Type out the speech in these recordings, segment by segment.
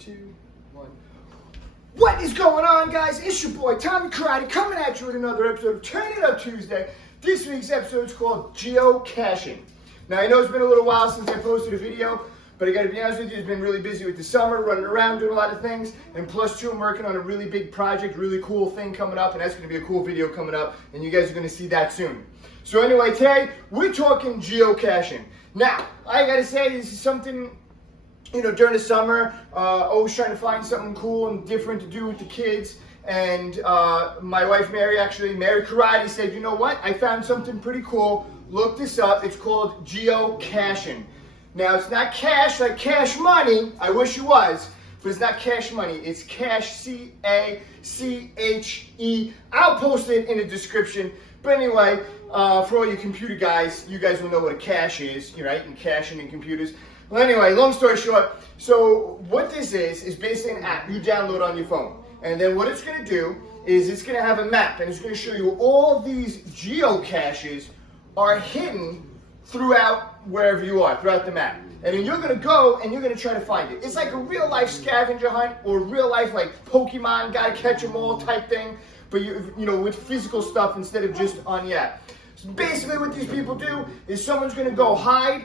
2, 1. What is going on, guys? It's your boy Tommy Karate coming at you with another episode of Turn It Up Tuesday. This week's episode is called Geocaching. Now, I know it's been a little while since I posted a video, but I gotta be honest with you, it's been really busy with the summer, running around, doing a lot of things, and plus two, I'm working on a really big project, really cool thing coming up, and that's gonna be a cool video coming up, and you guys are gonna see that soon. So anyway, today, we're talking geocaching. Now, I gotta say, this is something, you know, during the summer, always trying to find something cool and different to do with the kids. And my wife, Mary Karate, said, you know what? I found something pretty cool. Look this up. It's called geocaching. Now, it's not cash like cash money. I wish it was. But it's not cash money. It's cash, C-A-C-H-E. I'll post it in the description. But anyway, for all you computer guys, you guys will know what a cache is, right? And caching in computers. Well, anyway, long story short, so what this is basically an app you download on your phone. And then what it's going to do is it's going to have a map, and it's going to show you all these geocaches are hidden throughout wherever you are, throughout the map. And then you're going to go and you're going to try to find it. It's like a real life scavenger hunt or real life like Pokemon, gotta catch them all type thing, but you know, with physical stuff instead of just on the app. So basically what these people do is someone's going to go hide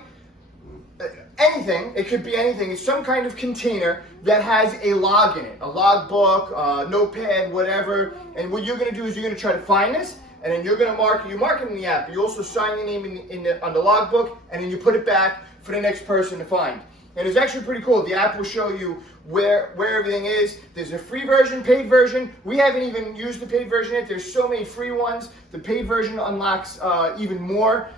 anything. It could be anything. It's some kind of container that has a log in it, a log book, notepad, whatever. And what you're going to do is you're going to try to find this, and then you're going to mark it in the app. You also sign your name on the log book, and then you put it back for the next person to find. And it's actually pretty cool. The app will show you where everything is. There's a free version, paid version. We haven't even used the paid version yet. There's so many free ones. The paid version unlocks even more.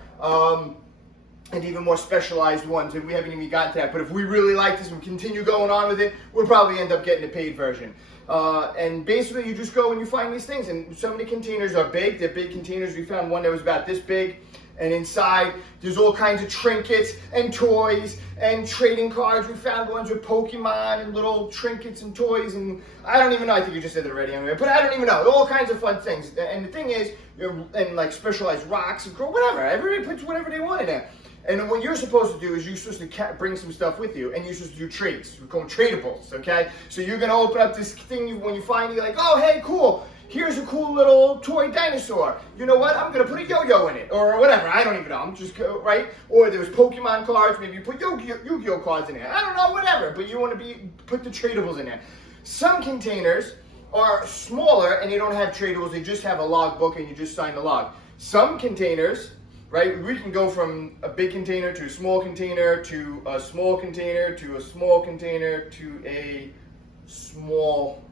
And even more specialized ones, and we haven't even gotten to that. But if we really like this and continue going on with it, we'll probably end up getting the paid version. And basically, you just go and you find these things. And some of the containers are big. They're big containers. We found one that was about this big. And inside, there's all kinds of trinkets and toys and trading cards. We found ones with Pokemon and little trinkets and toys. And I don't even know. I think you just said it already anyway. But I don't even know. All kinds of fun things. And the thing is, and like specialized rocks and whatever. Everybody puts whatever they want in there. And what you're supposed to do is you're supposed to bring some stuff with you, and you're supposed to do trades. We call them tradables, okay? So you're going to open up this thing when you find it, you're like, oh, hey, cool. Here's a cool little toy dinosaur. You know what? I'm going to put a yo-yo in it, or whatever. I don't even know. I'm just, right? Or there was Pokemon cards. Maybe you put Yu-Gi-Oh cards in there. I don't know, whatever. But you want to put the tradables in there. Some containers are smaller, and they don't have tradables. They just have a log book, and you just sign the log. Some containers, right, we can go from a big container to a small container to a small container to a small container to a small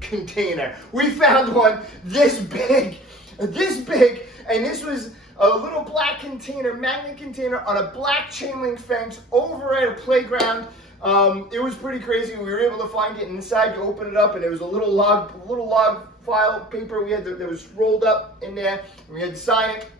container. We found one this big, and this was a little black container, magnet container on a black chain link fence over at a playground. It was pretty crazy. We were able to find it, and inside you open it up, and there was a little log file paper that was rolled up in there, and we had to sign it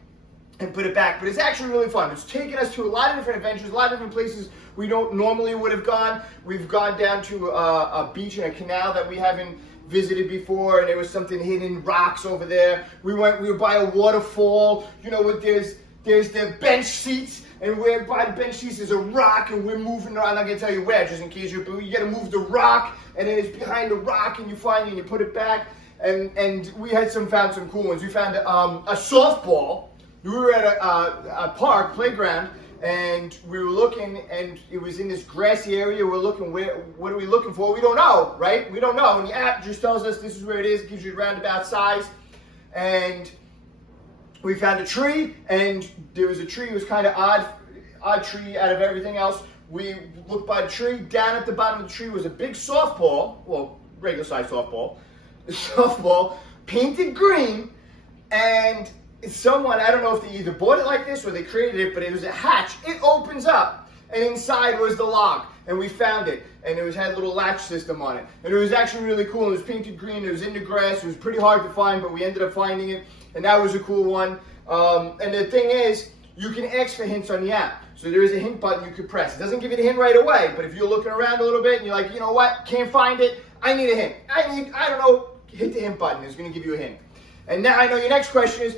and put it back. But it's actually really fun. It's taken us to a lot of different adventures, a lot of different places we don't normally would have gone. We've gone down to a beach and a canal that we haven't visited before, and there was something hidden rocks over there. We were by a waterfall. You know what? There's the bench seats, and where by the bench seats is a rock, and we're moving around. I'm not gonna tell you where, just in case you gotta move the rock, and then it's behind the rock, and you find it and you put it back. And we had found some cool ones. We found a softball. We were at a park, playground, and we were looking, and it was in this grassy area. We're looking, what are we looking for? We don't know, right? We don't know. And the app just tells us this is where it is. It gives you a roundabout size. And we found a tree, and there was a tree. It was kind of odd tree out of everything else. We looked by the tree. Down at the bottom of the tree was a big softball, well, regular size softball, painted green, and someone, I don't know if they either bought it like this or they created it, but it was a hatch. It opens up, and inside was the log, and we found it, and it had a little latch system on it, and it was actually really cool. It was painted green. It was in the grass. It was pretty hard to find, but we ended up finding it, and that was a cool one. And the thing is, you can ask for hints on the app. So there is a hint button you could press. It doesn't give you the hint right away, but if you're looking around a little bit and you're like, you know what, can't find it, I need a hint. I don't know, hit the hint button. It's going to give you a hint. And now I know your next question is,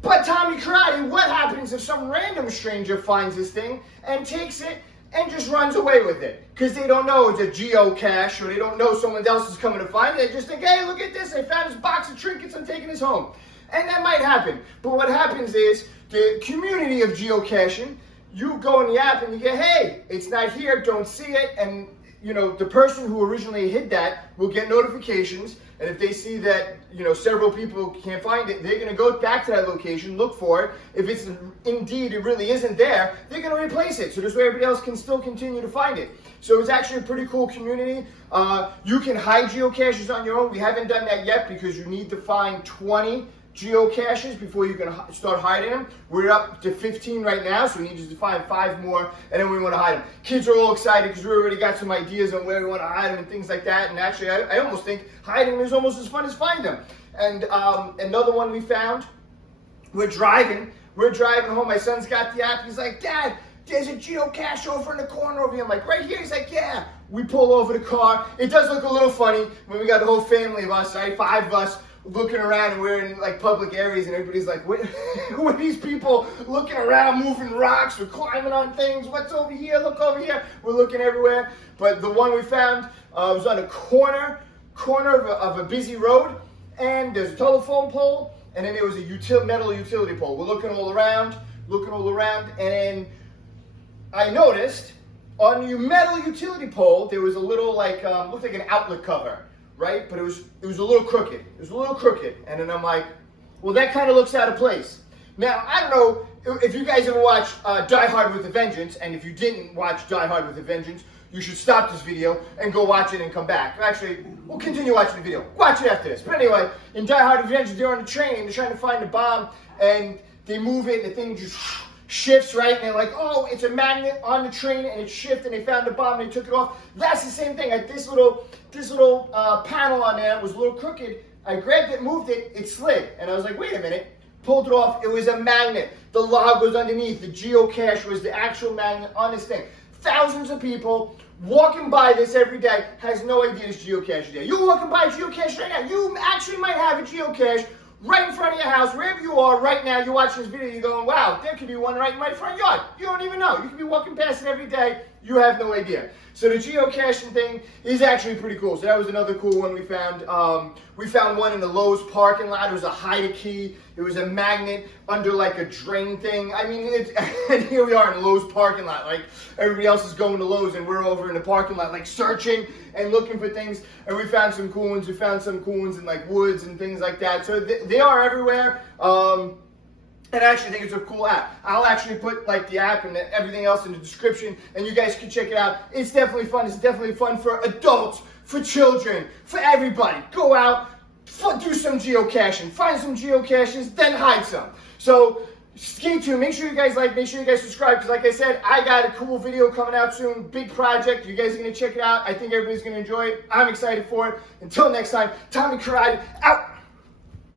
but Tommy Karate, what happens if some random stranger finds this thing and takes it and just runs away with it because they don't know it's a geocache or they don't know someone else is coming to find it. They just think, hey, look at this, I found this box of trinkets, I'm taking this home. And that might happen. But what happens is the community of geocaching, you go in the app and you get, hey, it's not here, don't see it. And the person who originally hid that will get notifications. And if they see that, several people can't find it, they're going to go back to that location, look for it. If it's indeed, it really isn't there, they're going to replace it. So this way everybody else can still continue to find it. So it's actually a pretty cool community. You can hide geocaches on your own. We haven't done that yet because you need to find 20 geocaches before you can start hiding them. We're up to 15 right now, so we need to find 5 more, and then we want to hide them. Kids are all excited because we already got some ideas on where we want to hide them and things like that. And actually, I almost think hiding them is almost as fun as finding them. And another one we found, we're driving home. My son's got the app. He's like, Dad, there's a geocache over in the corner over here. I'm like, right here? He's like, yeah. We pull over the car. It does look a little funny when we got the whole family of us, right? 5 of us, looking around, and we're in like public areas, and everybody's like, what are these people looking around, moving rocks, or climbing on things? What's over here? Look over here. We're looking everywhere. But the one we found was on a corner of a busy road, and there's a telephone pole, and then there was a metal utility pole. We're looking all around, and then I noticed on the metal utility pole there was a little looked like an outlet cover. Right? But it was a little crooked. And then I'm like, well, that kind of looks out of place. Now, I don't know if you guys ever watched Die Hard with a Vengeance, and if you didn't watch Die Hard with a Vengeance, you should stop this video and go watch it and come back. Actually, we'll continue watching the video. Watch it after this. But anyway, in Die Hard with a Vengeance, they're on a train, and they're trying to find a bomb, and they move it, and the thing just shifts, right? And they're like, oh, it's a magnet on the train, and it shifted, and they found the bomb, and they took it off. That's the same thing. Like this little panel on there was a little crooked. I grabbed it, moved it, it slid. And I was like, wait a minute. Pulled it off. It was a magnet. The log was underneath. The geocache was the actual magnet on this thing. Thousands of people walking by this every day has no idea this geocache is there. You're walking by a geocache right now. You actually might have a geocache right in front of your house, wherever you are right now. You're watching this video, you're going, wow, there could be one right in my front yard. You don't even know. You could be walking past it every day. You have no idea. So the geocaching thing is actually pretty cool. So that was another cool one we found. We found one in the Lowe's parking lot. It was a hide-a-key. It was a magnet under like a drain thing. I mean, and here we are in the Lowe's parking lot. Like everybody else is going to Lowe's and we're over in the parking lot like searching and looking for things. And we found some cool ones. We found some cool ones in like woods and things like that. So they are everywhere. And I actually think it's a cool app. I'll actually put like the app and everything else in the description, and you guys can check it out. It's definitely fun. It's definitely fun for adults, for children, for everybody. Go out, do some geocaching, find some geocaches, then hide some. So stay tuned. Make sure you guys like, make sure you guys subscribe, because like I said, I got a cool video coming out soon. Big project. You guys are going to check it out. I think everybody's going to enjoy it. I'm excited for it. Until next time, Tommy Karate out.